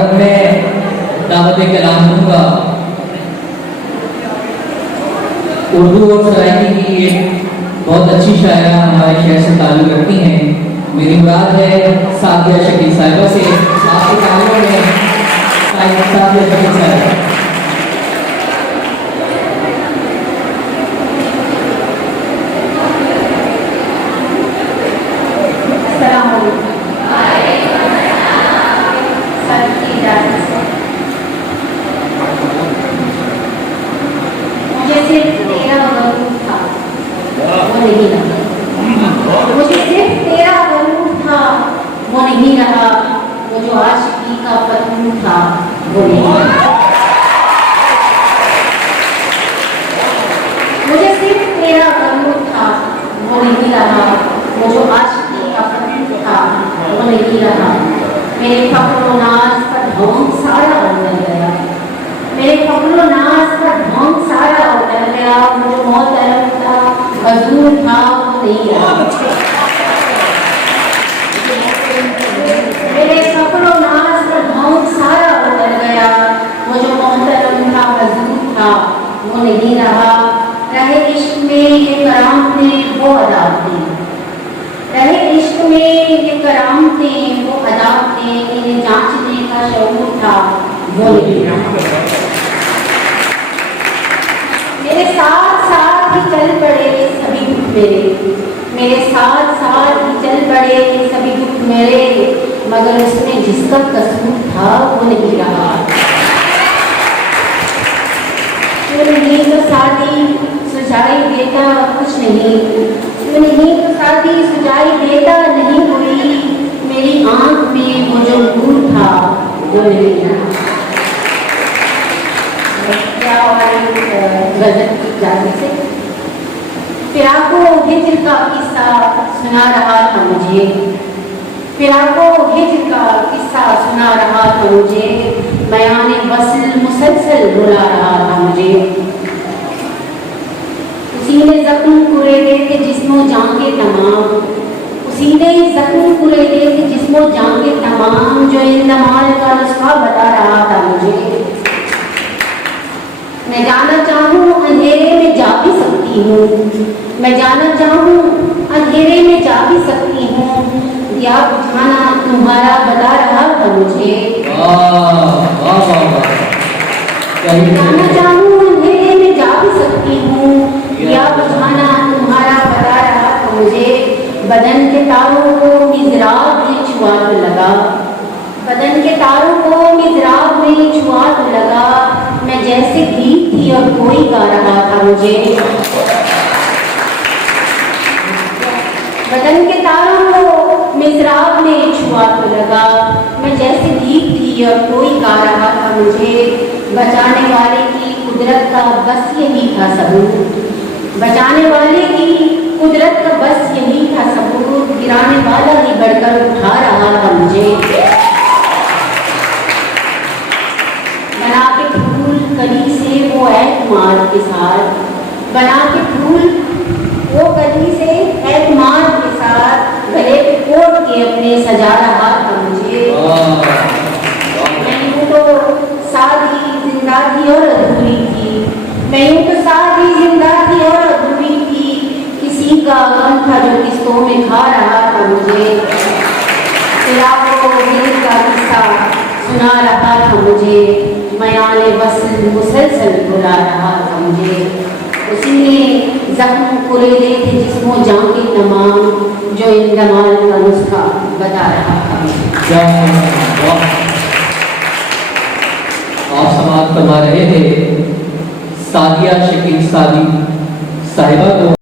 और मैं दावत कलाम दूंगा। उर्दू और सराइकी की एक बहुत अच्छी शायरा हमारे शहर से ताल्लुक़ रखती हैं। मेरी मुराद है सादिया शकील साहिबा से। आपके ताल्लुक़ है सादिया शकील साहिबा। मुझे सिर्फ तेरा गरूर था वो नहीं रहा। मुझे सिर्फ तेरा गरूर था वो नहीं रहा। वो जो आशिकी का फतून था वो नहीं रहा। मुझे सिर्फ तेरा गरूर था वो नहीं रहा। वो जो आशिकी का फतून था वो नहीं रहा। मेरे फख्र व नाज पर ढोंग सारा उतर गया। मेरे फख्र व नाज पर ढोंग सारा उतर गया। वो जो मोहतरम था हजूर था वो नहीं रहा। मेरे फख्र व नाज पर ढोंग सारा उतर गया। वो जो मोहतरम था हजूर था वो नहीं रहा। रहे इश्क में ये करामतें वो अदावतें। रहे इश्क में ये करामतें वो अदावतें। इन्हें जांचने का शऊर था वो नहीं रहा। मेरे साथ साथ ही चल पड़े सभी दुख मेरे। मेरे साथ साथ ही चल पड़े सभी दुख मेरे। मगर उसमें जिसका कसूर था वो नहीं रहा। वो नहीं तो शादी सुझाई देता कुछ नहीं। वो नहीं तो शादी सुझाई देता नहीं हुई। मेरी आंख में वो जो नूर था वो नहीं रहा। गजल की जाने से फिराको हिज्र का किस्सा सुना रहा था मुझे। फिराको हिज्र का किस्सा सुना रहा था मुझे। बयाने वस्ल मुसलसल रुला रहा था मुझे। उसी ने जख्म कुरेदे थे जिस्मो जान के तमाम। उसी ने जख्म कुरेदे थे जिस्मो जान के तमाम। जो इंदमाल का नुस्खा बता रहा था मुझे। मैं जाना चाहूँ अंधेरे में जा भी सकती हूँ। मैं जाना चाहूँ अंधेरे में जा भी सकती हूँ। या बुझाना तुम्हारा बता रहा था मुझे। मैं जाना चाहूँ अंधेरे में जा भी सकती हूँ। या बुझाना तुम्हारा बता रहा था मुझे। बदन के तारों को मिज़राब में छुआ तो लगा। बदन के तारों को मिज़राब में छुआ तो लगा। मैं जैसे गीत थी और कोई गा रहा था मुझे। बदन के तारों को मिज़राब में छुआ तो लगा। मैं जैसे गीत थी और कोई गा रहा था मुझे। बचाने वाले की कुदरत का बस यही था सबूत। बचाने वाले की कुदरत का बस यही था सबूत। गिराने वाला ही बढ़कर उठा रहा था मुझे। बना के फूल कली से वो ऐतमाद के साथ। बना के फूल वो कली से ऐतमाद के साथ। गले पे कोट के अपने सजा रहा था मुझे। मैं यूं तो सादी जिंदा थी और अधूरी थी। मैं यूं तो सादी जिंदा थी और अधूरी थी। किसी का गम था जो किस्तों में खा रहा था मुझे। फिराको हिज्र का किस्सा सुना रहा था मुझे। बयाने वस्ल मुसलसल रुला रहा था मुझे। उसी ने जख्म कुरेदे थे जिस्मो जान के तमाम। जो इंदमाल का नुस्खा बता रहा था। आप समाप्त फरमा रहे थे सादिया शकील साहिबा को।